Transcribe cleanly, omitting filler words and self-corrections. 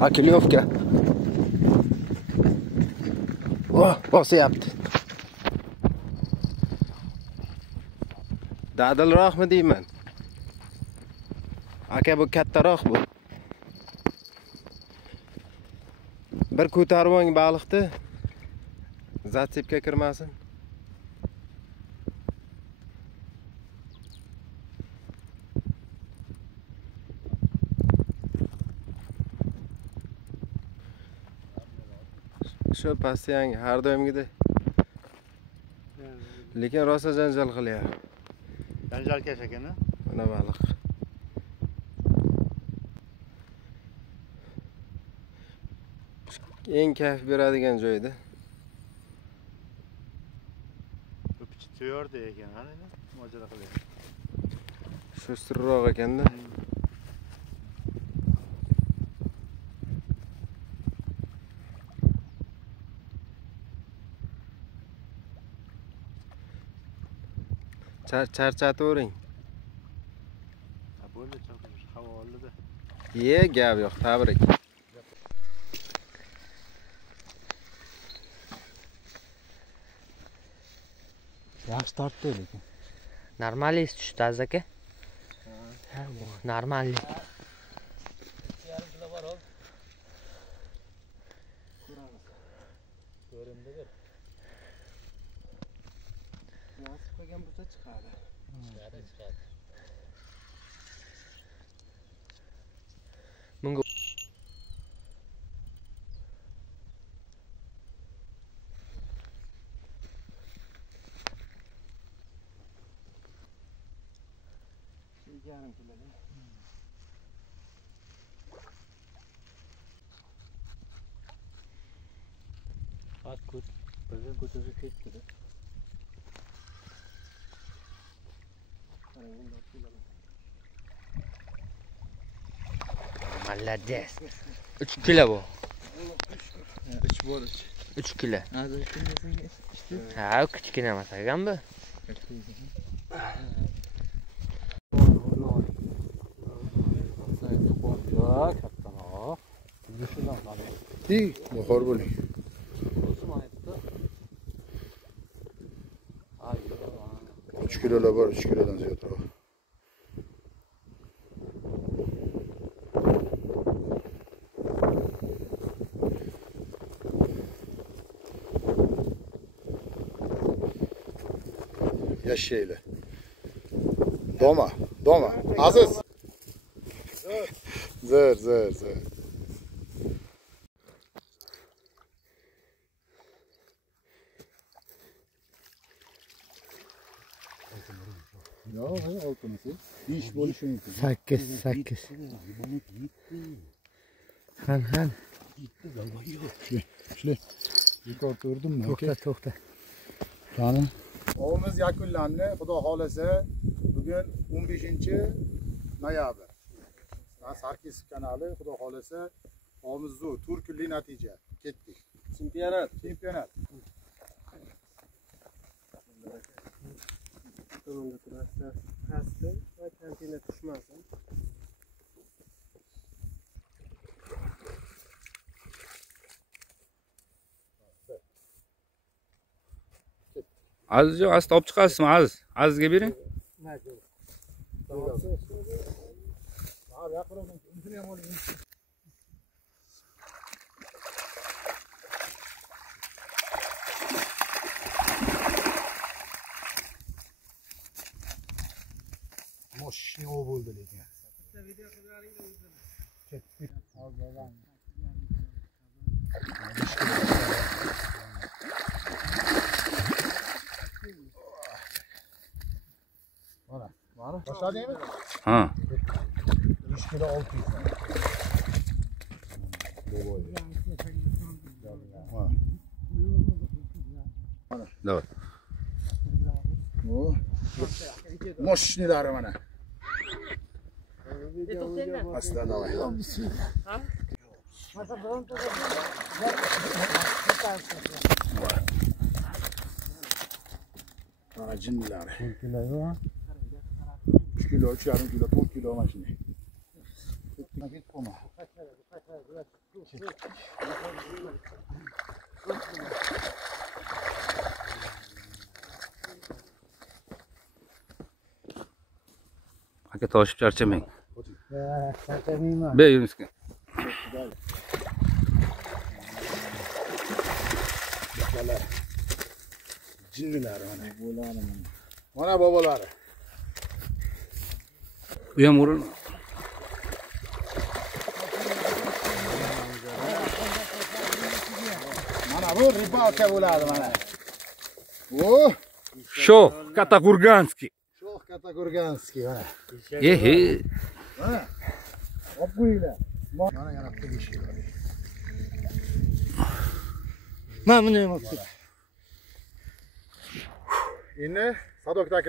Akilyovka. Oh, bosyapti. Dadilroqmi deyman? Aka bu kattaroq bu. Bir ko'tarib oling baliqni. Zatsepga kirmasin. Shu pastda yangi har doimgidek. Lekin rosa janjal qilyapti. Janjalkash ekan-a? Mana baliq. Eng kayf beradigan joyda. Ko'pichi to'yorda ekan, qani mojaro qilyapti. Shu sirroq ekanda. Charchatavering. Bo'ldi, chaqirish havo oldida. Gap yo'q, tabrik. Yaxshi tortdi lekin. Normalist tushdi aka. Ha, normalli. Yarim kilo bor ol. Ko'ramiz. Ko'rimda bir. Nasib qilgan bo'lsa chiqadi. Chiqadi. Bunga Yarim kilo. Bak kut. Birden kutusu ketdi. Молодец. 3 kilo bu. 3 bor. 3 kilo. Hozir kimga Ha, kichkina emas ekan bu. Kattaroq. Buxor bo'ling. 3 kilolar bor, 3 kilodan ziyodroq. Yaşayla. Doma. Aziz. Zır. Ya, altınısı. İş bo'lishi mumkin. 8. Han. Shule. Yuqori turdimmi? To'xta. Qani? Ovimiz yakunlandi. Xudo xolasa bugun 15-noyabr. Sarkisov kanali, xudo xolasa ovimiz zo'r, 4 kunlik natija. Ketdik. Chempionat. Tomonda turasa pastda va kontina tushmasin. Azizjon, aziz olib chiqasizmi? Azizga bering. Moshni o bo'ldi lekin. Video qilgaring o'zini. Ketdik. Mana. Boshladingmi? Ha. 3 kilo 600. Давай. O. Moshnilari mana. Aslan davay. Ha? Mana jinnilari. 3 kilo. 3 kilo, 3,5 kilo, 4 kilo mana shunday. Ketdik qo'ma. Aka toshib charchamang. Charchamayman. Ber Yunusga. Jinnilar mana bobolari. Bu ham o'rin. Mana bu ribalka bo'ladi mana. O, Shoh Katagurganskiy. shoh Katagurganskiy mana. Ehe. Mana. Olib qo'yinglar. Mana yana tegishli. Mana buni ham olib ket. Endi sadokdagi